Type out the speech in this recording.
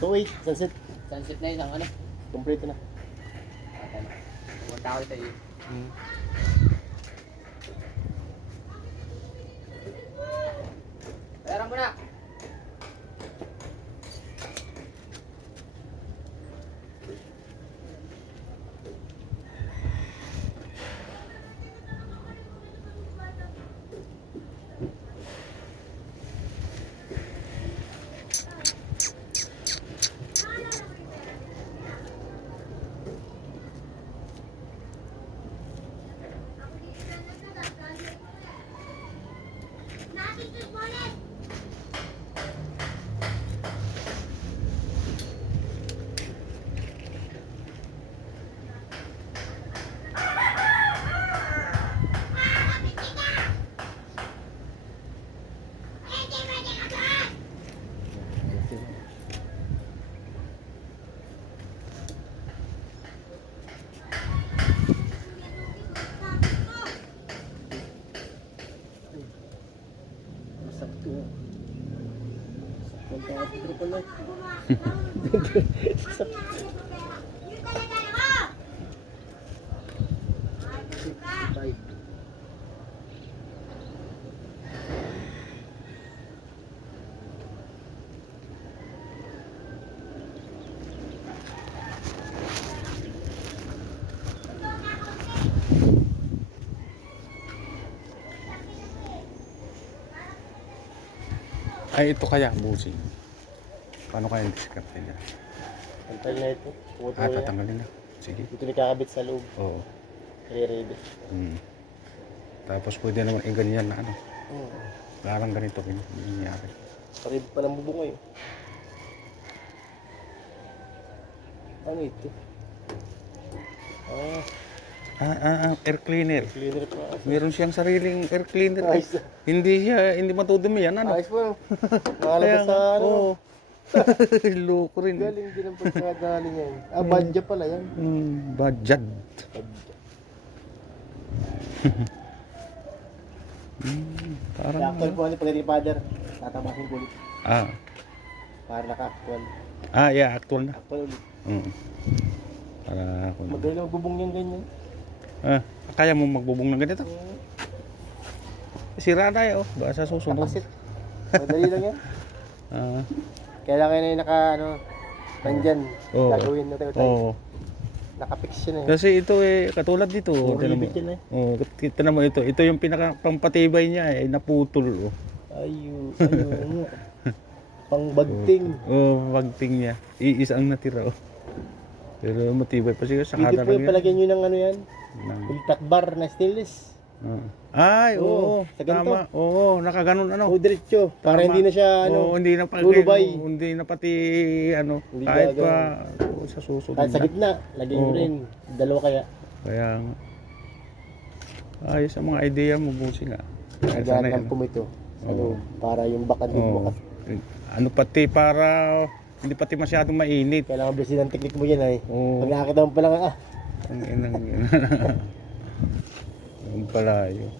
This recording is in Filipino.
2.8, sunset. Sunset na isang ano. Kompleto na. Pumunta ako sa iyo. Pera mo na. Sakto. Sakto ang putro pala. Sakto. Ay, ito kaya, busing. Paano kaya yung discard niya? Antay na ito. Putro Ah, yan. tatanggalin na. Sige. Ito nakakabit sa loob. Oo. Re-ready. Tapos pwede naman ganyan na ano. Hmm. Parang ganito nangyayari. Parib pa ng bubong eh. Ano ito? Air cleaner. Cleaner pa. Meron siyang sariling air cleaner. Ayos na. Hindi matudumi yan, ano? Ayos pa. Nakalabas sa ano. Oo. Loko rin. Galing din ang pagkakagaling yan. Badya pala yan. Budget. Parang Actual po ano pagdating father. Tatabasin ko ulit. Para naka-actual. Yeah, actual na. Actual ulit. Para ako na. Magaling magbubong yan ganyan. Kaya mo magbubong ng ganito? Sira na yun, baka sa susunod. Kapasit. Madali lang yan. Kailangan na yung naka ano, nandyan. Oo. Gagawin na tayo. Oo. Nakapix yun eh. Kasi ito katulad dito. Ribit yun eh. Kita naman ito. Ito yung pinaka-pampatibay niya naputol. Ayun. Pang bagting. Bagting niya. Iisa ang natira. Pero matibay pa siya. Pwede Sakada po yung lang palagyan nyo ng ano yan. yan. Filtak bar na stainless. Oo. sa ganito. Tama. Oo, nakaganon O diretso. Para Tama. hindi na siya ano. hindi na pati, lulubay. hindi na pati Hindi kahit gagawin. pa sa susunod. Kahit sa na. gitna. Lagyan nyo Oo. rin. Dalawa kaya. Kaya nga. Ayos ang mga idea mo, busi nga. Kaya sana Nagana yun. ng pumito. Sa Oo. loob. Para yung bakat yung Oo. bakat. Ano pati para hindi pati masyadong mainit. Kailangan bilisin ang teknik mo yan ay. Oo. Pag nakakita mo pa lang Ang inang yun. Ang pala yun.